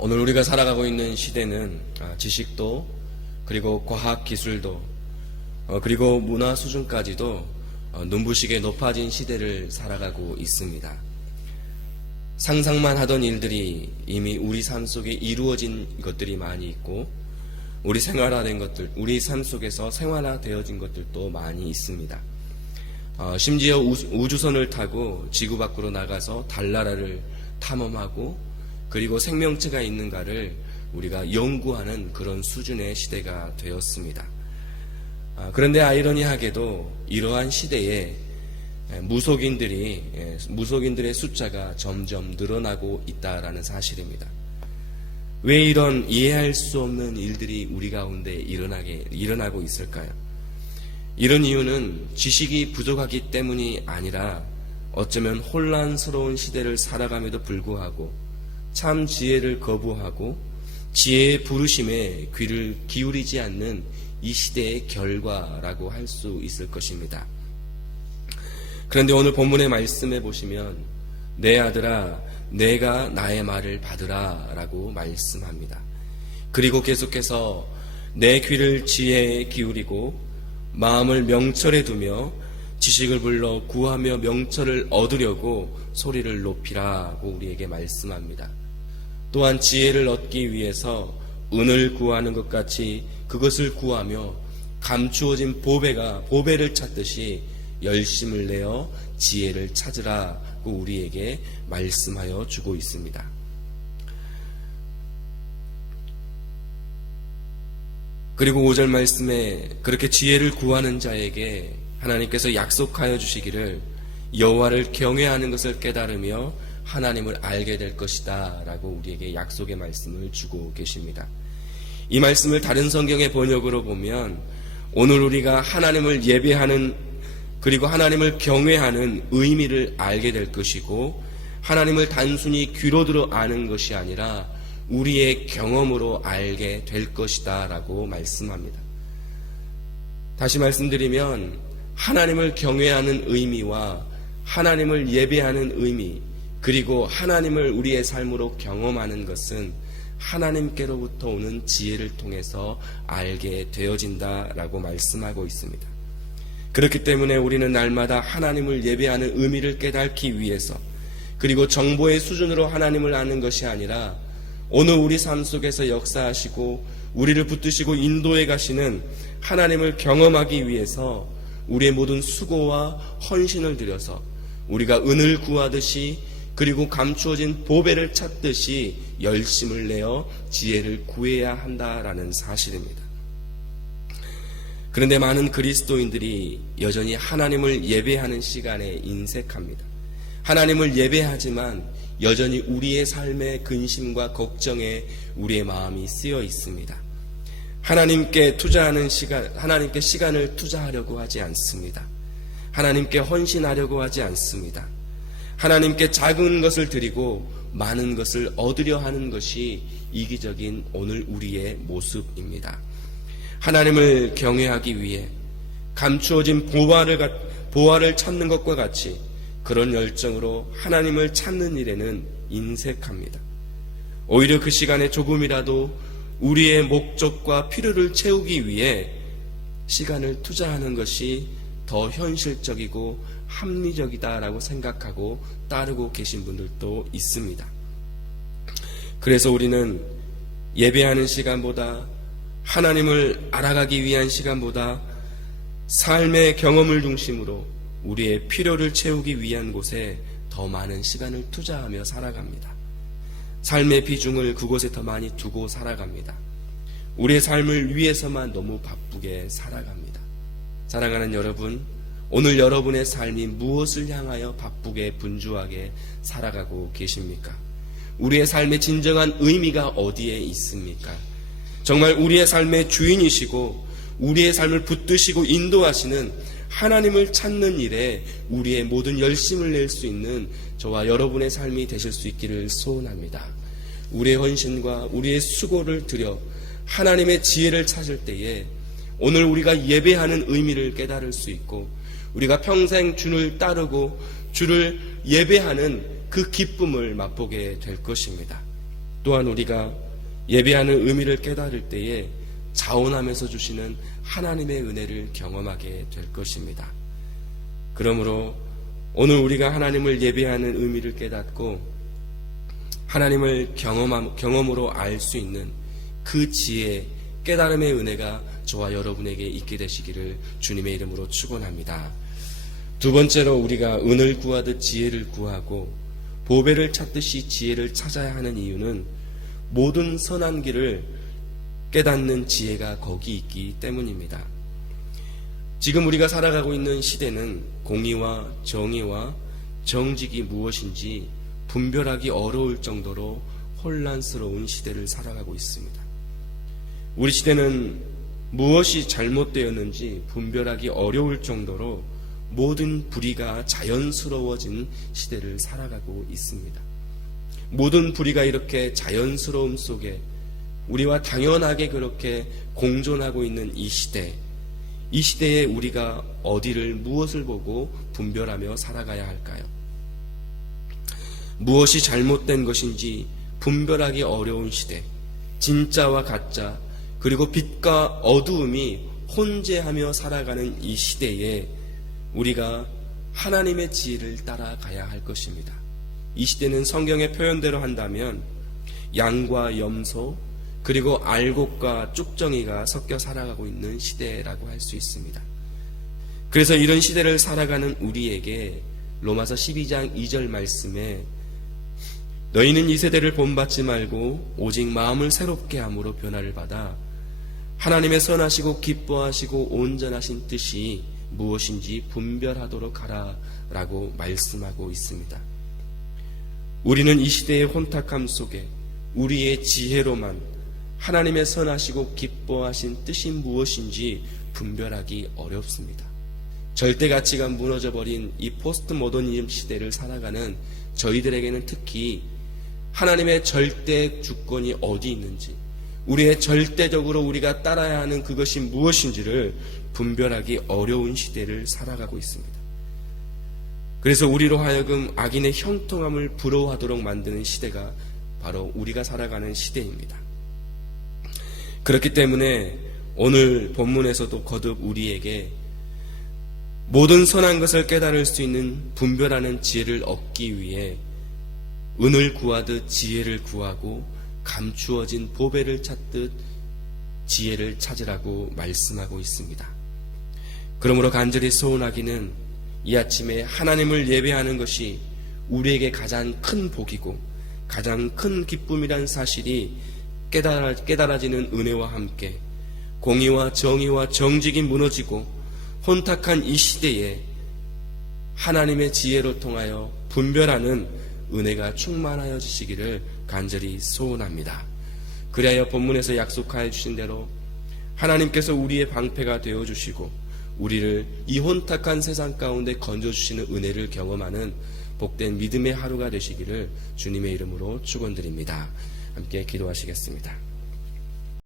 오늘 우리가 살아가고 있는 시대는 지식도 그리고 과학 기술도 그리고 문화 수준까지도 눈부시게 높아진 시대를 살아가고 있습니다. 상상만 하던 일들이 이미 우리 삶 속에 이루어진 것들이 많이 있고 우리 생활화된 것들, 우리 삶 속에서 생활화되어진 것들도 많이 있습니다. 심지어 우주선을 타고 지구 밖으로 나가서 달나라를 탐험하고 그리고 생명체가 있는가를 우리가 연구하는 그런 수준의 시대가 되었습니다. 그런데 아이러니하게도 이러한 시대에 무속인들의 숫자가 점점 늘어나고 있다라는 사실입니다. 왜 이런 이해할 수 없는 일들이 우리 가운데 일어나고 있을까요? 이런 이유는 지식이 부족하기 때문이 아니라 어쩌면 혼란스러운 시대를 살아감에도 불구하고 참 지혜를 거부하고 지혜의 부르심에 귀를 기울이지 않는 이 시대의 결과라고 할 수 있을 것입니다. 그런데 오늘 본문의 말씀에 보시면 내 아들아 내가 나의 말을 받으라 라고 말씀합니다. 그리고 계속해서 내 귀를 지혜에 기울이고 마음을 명철에 두며 지식을 불러 구하며 명철을 얻으려고 소리를 높이라고 우리에게 말씀합니다. 또한 지혜를 얻기 위해서 은을 구하는 것 같이 그것을 구하며 감추어진 보배를 찾듯이 열심을 내어 지혜를 찾으라고 우리에게 말씀하여 주고 있습니다. 그리고 5절 말씀에 그렇게 지혜를 구하는 자에게 하나님께서 약속하여 주시기를 여호와를 경외하는 것을 깨달으며 하나님을 알게 될 것이다 라고 우리에게 약속의 말씀을 주고 계십니다. 이 말씀을 다른 성경의 번역으로 보면 오늘 우리가 하나님을 예배하는 그리고 하나님을 경외하는 의미를 알게 될 것이고 하나님을 단순히 귀로 들어 아는 것이 아니라 우리의 경험으로 알게 될 것이다 라고 말씀합니다. 다시 말씀드리면 하나님을 경외하는 의미와 하나님을 예배하는 의미 그리고 하나님을 우리의 삶으로 경험하는 것은 하나님께로부터 오는 지혜를 통해서 알게 되어진다라고 말씀하고 있습니다. 그렇기 때문에 우리는 날마다 하나님을 예배하는 의미를 깨닫기 위해서 그리고 정보의 수준으로 하나님을 아는 것이 아니라 오늘 우리 삶 속에서 역사하시고 우리를 붙드시고 인도해 가시는 하나님을 경험하기 위해서 우리의 모든 수고와 헌신을 들여서 우리가 은을 구하듯이 그리고 감추어진 보배를 찾듯이 열심을 내어 지혜를 구해야 한다라는 사실입니다. 그런데 많은 그리스도인들이 여전히 하나님을 예배하는 시간에 인색합니다. 하나님을 예배하지만 여전히 우리의 삶의 근심과 걱정에 우리의 마음이 쓰여 있습니다. 하나님께 시간을 투자하려고 하지 않습니다. 하나님께 헌신하려고 하지 않습니다. 하나님께 작은 것을 드리고 많은 것을 얻으려 하는 것이 이기적인 오늘 우리의 모습입니다. 하나님을 경외하기 위해 감추어진 보화를 찾는 것과 같이 그런 열정으로 하나님을 찾는 일에는 인색합니다. 오히려 그 시간에 조금이라도 우리의 목적과 필요를 채우기 위해 시간을 투자하는 것이 더 현실적이고 합리적이다라고 생각하고 따르고 계신 분들도 있습니다. 그래서 우리는 예배하는 시간보다 하나님을 알아가기 위한 시간보다 삶의 경험을 중심으로 우리의 필요를 채우기 위한 곳에 더 많은 시간을 투자하며 살아갑니다. 삶의 비중을 그곳에 더 많이 두고 살아갑니다. 우리의 삶을 위해서만 너무 바쁘게 살아갑니다. 사랑하는 여러분, 오늘 여러분의 삶이 무엇을 향하여 바쁘게 분주하게 살아가고 계십니까? 우리의 삶의 진정한 의미가 어디에 있습니까? 정말 우리의 삶의 주인이시고 우리의 삶을 붙드시고 인도하시는 하나님을 찾는 일에 우리의 모든 열심을 낼 수 있는 저와 여러분의 삶이 되실 수 있기를 소원합니다. 우리의 헌신과 우리의 수고를 들여 하나님의 지혜를 찾을 때에 오늘 우리가 예배하는 의미를 깨달을 수 있고 우리가 평생 주를 따르고 주를 예배하는 그 기쁨을 맛보게 될 것입니다. 또한 우리가 예배하는 의미를 깨달을 때에 자원하면서 주시는 하나님의 은혜를 경험하게 될 것입니다. 그러므로 오늘 우리가 하나님을 예배하는 의미를 깨닫고 하나님을 경험으로 알 수 있는 그 지혜, 깨달음의 은혜가 저와 여러분에게 있게 되시기를 주님의 이름으로 축원합니다. 두 번째로 우리가 은을 구하듯 지혜를 구하고 보배를 찾듯이 지혜를 찾아야 하는 이유는 모든 선한 길을 깨닫는 지혜가 거기 있기 때문입니다. 지금 우리가 살아가고 있는 시대는 공의와 정의와 정직이 무엇인지 분별하기 어려울 정도로 혼란스러운 시대를 살아가고 있습니다. 우리 시대는 무엇이 잘못되었는지 분별하기 어려울 정도로 모든 불의가 자연스러워진 시대를 살아가고 있습니다. 모든 불의가 이렇게 자연스러움 속에 우리와 당연하게 그렇게 공존하고 있는 이 시대에 우리가 어디를 무엇을 보고 분별하며 살아가야 할까요? 무엇이 잘못된 것인지 분별하기 어려운 시대, 진짜와 가짜, 그리고 빛과 어두움이 혼재하며 살아가는 이 시대에 우리가 하나님의 지혜를 따라가야 할 것입니다. 이 시대는 성경의 표현대로 한다면 양과 염소, 그리고 알곡과 쭉정이가 섞여 살아가고 있는 시대라고 할 수 있습니다. 그래서 이런 시대를 살아가는 우리에게 로마서 12장 2절 말씀에 너희는 이 세대를 본받지 말고 오직 마음을 새롭게 함으로 변화를 받아 하나님의 선하시고 기뻐하시고 온전하신 뜻이 무엇인지 분별하도록 하라라고 말씀하고 있습니다. 우리는 이 시대의 혼탁함 속에 우리의 지혜로만 하나님의 선하시고 기뻐하신 뜻이 무엇인지 분별하기 어렵습니다. 절대 가치가 무너져버린 이 포스트 모더니즘 시대를 살아가는 저희들에게는 특히 하나님의 절대 주권이 어디 있는지, 우리의 절대적으로 우리가 따라야 하는 그것이 무엇인지를 분별하기 어려운 시대를 살아가고 있습니다. 그래서 우리로 하여금 악인의 형통함을 부러워하도록 만드는 시대가 바로 우리가 살아가는 시대입니다. 그렇기 때문에 오늘 본문에서도 거듭 우리에게 모든 선한 것을 깨달을 수 있는 분별하는 지혜를 얻기 위해 은을 구하듯 지혜를 구하고 감추어진 보배를 찾듯 지혜를 찾으라고 말씀하고 있습니다. 그러므로 간절히 소원하기는 이 아침에 하나님을 예배하는 것이 우리에게 가장 큰 복이고 가장 큰 기쁨이란 사실이 깨달아지는 은혜와 함께 공의와 정의와 정직이 무너지고 혼탁한 이 시대에 하나님의 지혜로 통하여 분별하는 은혜가 충만하여 지시기를 간절히 소원합니다. 그리하여 본문에서 약속하여 주신 대로 하나님께서 우리의 방패가 되어주시고 우리를 이 혼탁한 세상 가운데 건져주시는 은혜를 경험하는 복된 믿음의 하루가 되시기를 주님의 이름으로 축원드립니다. 함께 기도하시겠습니다.